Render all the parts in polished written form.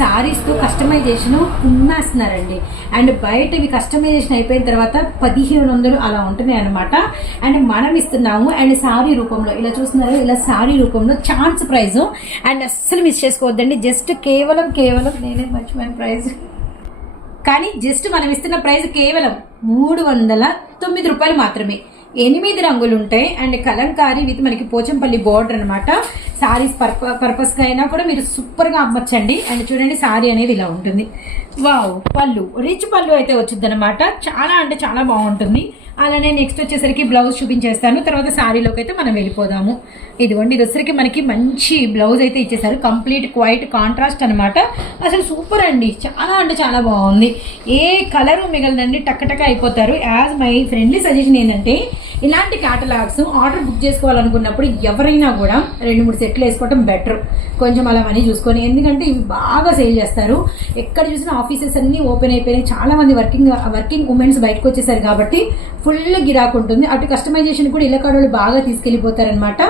శారీస్తో customization కుమ్మేస్తున్నారండి. And బయట ఇవి customization అయిపోయిన తర్వాత 1500 అలా ఉంటున్నాయి అనమాట. అండ్ మనం ఇస్తున్నాము అండ్ శారీ రూపంలో ఇలా చూస్తున్నారు, ఇలా శారీ రూపంలో ఛాన్స్ ప్రైజ్. అండ్ అస్సలు మిస్ చేసుకోవద్దండి. జస్ట్ కేవలం నేనే మర్చిపోయిన ప్రైజ్, కానీ జస్ట్ మనం ఇస్తున్న ప్రైస్ కేవలం 309 రూపాయలు మాత్రమే. 8 రంగులు ఉంటాయి అండ్ కలంకారీ విత్ మనకి పోచంపల్లి బోర్డర్ అనమాట. సారీస్ పర్పస్గా అయినా కూడా మీరు సూపర్గా అమ్మచ్చండి. అండ్ చూడండి సారీ అనేది ఇలా ఉంటుంది. వావ్, పళ్ళు రిచ్ పళ్ళు అయితే వచ్చింది అనమాట. చాలా అంటే చాలా బాగుంటుంది. అలానే నెక్స్ట్ వచ్చేసరికి బ్లౌజ్ చూపించేస్తాను, తర్వాత శారీలోకి అయితే మనం వెళ్ళిపోదాము. ఇదిగోండి, ఇది వచ్చేసరికి మనకి మంచి బ్లౌజ్ అయితే ఇచ్చేసారు. కంప్లీట్ క్వైట్ కాంట్రాస్ట్ అనమాట. అసలు సూపర్ అండి, చాలా అంటే చాలా బాగుంది. ఏ కలరు మిగలదండి, టక్క అయిపోతారు. యాజ్ మై ఫ్రెండ్లీ సజెషన్ ఏంటంటే, ఇలాంటి క్యాటలాగ్స్ ఆర్డర్ బుక్ చేసుకోవాలనుకున్నప్పుడు ఎవరైనా కూడా 2-3 సెట్లు వేసుకోవడం బెటర్. కొంచెం అలా మనీ చూసుకొని, ఎందుకంటే ఇవి బాగా సేల్ చేస్తారు. ఎక్కడ చూసినా ఆఫీసెస్ అన్ని ఓపెన్ అయిపోయినాయి. చాలా మంది వర్కింగ్ ఉమెన్స్ బయటకు వచ్చేసారు కాబట్టి ఫుల్ గిరాక్ ఉంటుంది. అటు కస్టమైజేషన్ కూడా ఇలా కలర్లు బాగా తీసుకెళ్లిపోతారనమాట.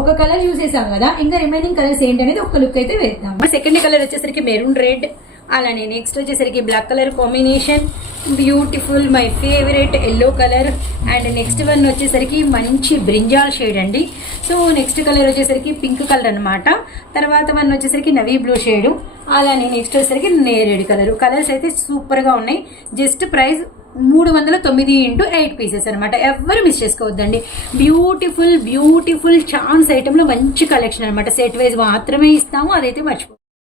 ఒక కలర్ యూజ్ చేసాం కదా, ఇంకా రిమైనింగ్ కలర్స్ ఏంటి అనేది ఒక లుక్ అయితే వేద్దాం. సెకండ్ కలర్ వచ్చేసరికి మెరూన్ రెడ్, అలానే నెక్స్ట్ వచ్చేసరికి black colour combination, beautiful my favourite yellow colour. And next one వచ్చేసరికి మంచి బ్రింజాల్ షేడ్ అండి. సో నెక్స్ట్ కలర్ వచ్చేసరికి పింక్ కలర్ అనమాట. తర్వాత వన్ వచ్చేసరికి నవీ బ్లూ షేడు, అలానే నెక్స్ట్ వచ్చేసరికి నేరేడు కలర్. కలర్స్ అయితే సూపర్గా ఉన్నాయి. జస్ట్ ప్రైస్ 309 × 8 పీసెస్ అనమాట. ఎవరు మిస్ చేసుకోవద్దండి. బ్యూటిఫుల్ ఛాన్స్ ఐటెంలో మంచి కలెక్షన్ అనమాట. సెట్ వైజ్ మాత్రమే ఇస్తాము, అదైతే మర్చిపో.